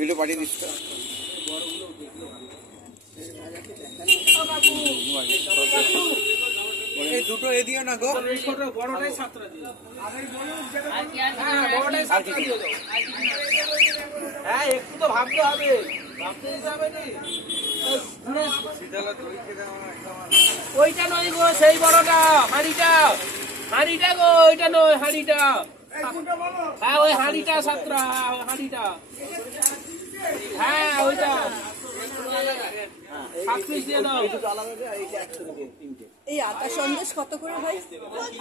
Video পাঠিয়ে দিচ্ছ এই দুটো এ দিও না গো বড়টাই ছাত্র দিও হ্যাঁ একটু তো ভাবতে হবে ভাবতে যাবে না ওইটা নয় গো সেই বড়টা হাঁড়িটা হাঁড়িটা গো ওইটা নয় হাঁড়িটা হ্যাঁ ওই হাঁড়িটা ছাত্র হাঁড়িটা হ্যাঁ ওইটা এই আটা সন্দেশ কত করে ভাই?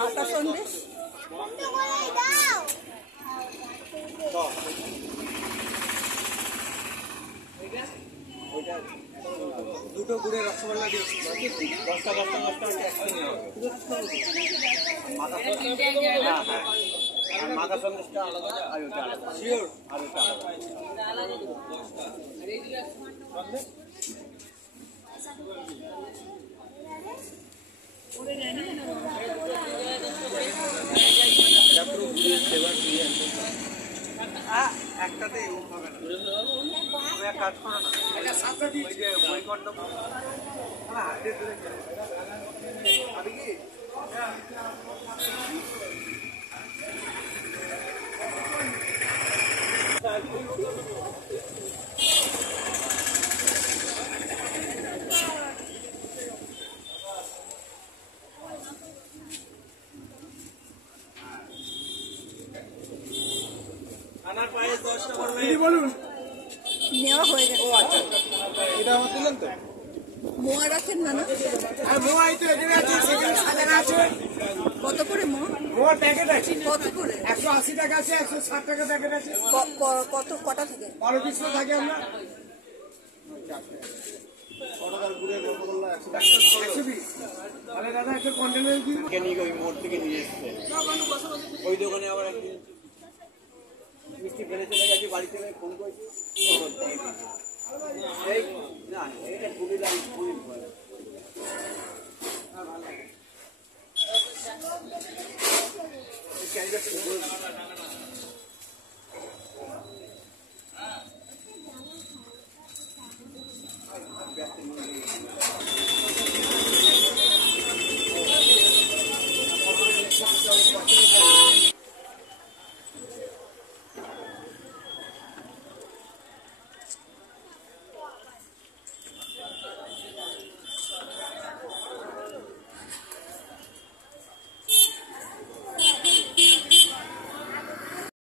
আটা সন্দেশ দুটো গুড়ের রসগোল্লা দিয়েছি দশটা মাথা সন্দেশটা আলাদা আর ওটা আলাদা শিওর আর ওটা আলাদা একটাতে হবে না কাজ করো না এটা সাতটা ওই যে বৈকণ্ঠ আমি কি নেওয়া হয়ে গেছে। এটা আমার দিলেন তো মোয়া রাখেন না না? কত করে মোয়া? প্যাকেট আছে কত করে? 180 টাকা আছে 160 টাকা প্যাকেট আছে কত কটা থেকে? 12 পিস থাকে আমরা দাদা একটা কন্টেনার ওই মোড় থেকে নিয়ে এসছে ওই দোকানে আবার একদিন মিষ্টি ফেলে চলে গেছে বাড়ি থেকে ফোন করেছি না এটা খুবই দামি খুবই ভালো লাগে